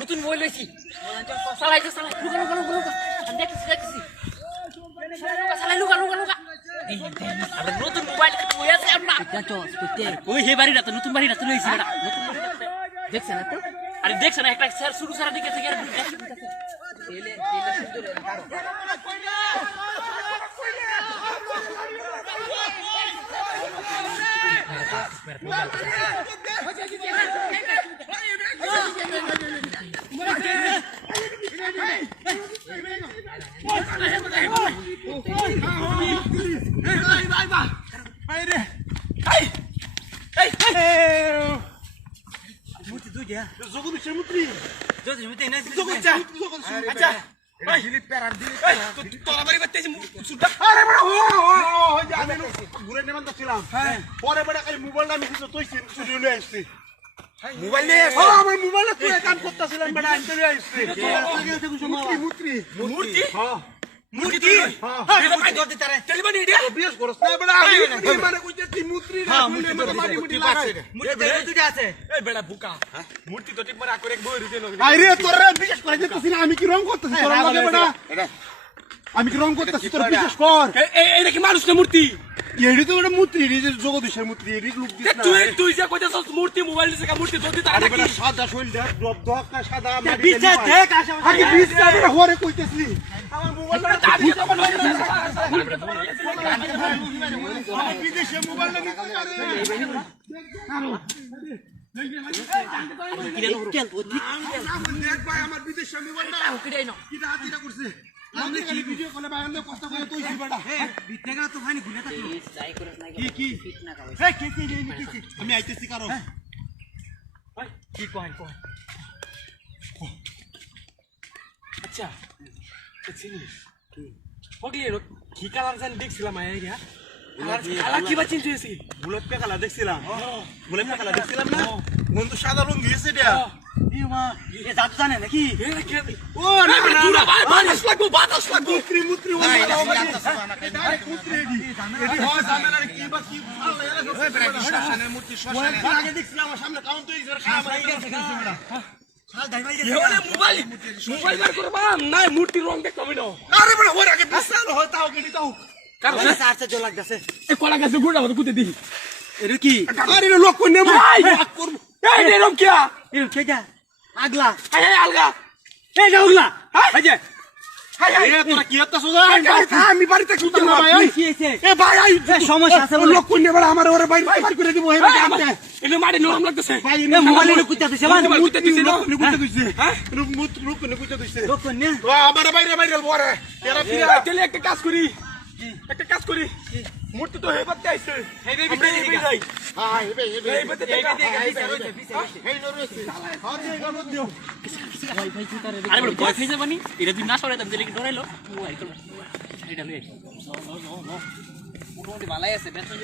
নতুন মোবাইল লইছি চালাই লুকা আমি দেখছি আমরা নতুন মোবাইল কই আছে আমরা ওই হে বাড়ি না তো নতুন বাড়ি না তো লইছি এটা নতুন দেখছেন না তো আরে দেখছেন একটা স্যার শুরু সারা দিকে থেকে তেলে সুন্দর আমি কি রং করতেছি তোর বিশ্বাস কর এটা কি মানুষ না মূর্তি এডি তো একটা মূর্তি জগদীশের মূর্তি এডি লোক দিস না তুই যে কইতাছস মূর্তি মোবাইল দিছে মূর্তি যদি তারা আরে সাদা শৈলটা ডব ডব না সাদা মাটি বিচার দেখ আসে আগে বিচার করে হরে কইতেছি আমার মোবাইলটা দাবি তো বল আমার বিদেশে মোবাইলটা নিতে পারে আমার বিদেশে মোবাইলটা কিটা হাতিটা করছে আমি কি ভিডিও কলে বাইরে কথা কই তুই বেটা বিতেগা তো ভাই গুলে থাকলো যাই করে না কি ফিট না কাও এই কি আমি আইতেছি কারো ভাই কি কয় আচ্ছা চিনিস ওকে কি কালার জান দেখছিলাম আইয়া কালার কি বাচিন তুইছি বুলেট পে কালা দেখছিলাম না বন্ধু সাদা রং দিয়েছে এটা ই মা এ জাত জানে নাকি ও না না বাতাস লাগবো মুত্রি ও ডাইরেক্ট মুত্রি এডি হয় সামনে কি বা কি শ্মশানে মূর্তি শ্মশানে আগে দেখছিলাম আমার সামনে কাউন্ট হই জোর খাওয়া মারি গেছে শাল দাই ভাই মোবাইল বার করবা না মূর্তি রং দেখতে হবে না আরে বড় ওর আগে বিশাল হয় তাও কেডি তাও কারণ সারছে জল লাগতেছে এ কলা গাছে গুড়া মত কুতে দি এটা কি আরে লোক কোন নেব এই রে রং কিয়া এর কে যা আগলা এই আলগা এই যা আগলা এই যে এই তোরা কি হত্তা সোজা আমি বাড়িতে কি না ভাই এ ভাই আই সমস্যা আছে লোক কোন নেব আমার ওরে ভাই বাইর করে দিব হে ভাই আমতে এটা মাটি নরম লাগতেছে ভাই এ মোবাইলে কুইতা দিছে মানে কুইতা দিছে না কুইতা দিছে হ্যাঁ লোক কুইতা দিছে লোক কোন নে ও আমার বাইরে বড় এরা ফিরা চলে একটা কাজ করি মূর্তি তো হেবাতে আইছে হেবে যাই হ্যাঁ হেবে হেই নরছে আরে বড় ভয় খাইছে বানি এটা দিন না সরে তুমি দেখি ডরাইলো মোবাইল কল এটা লই মোটামুটি ভালোই আছে বেতন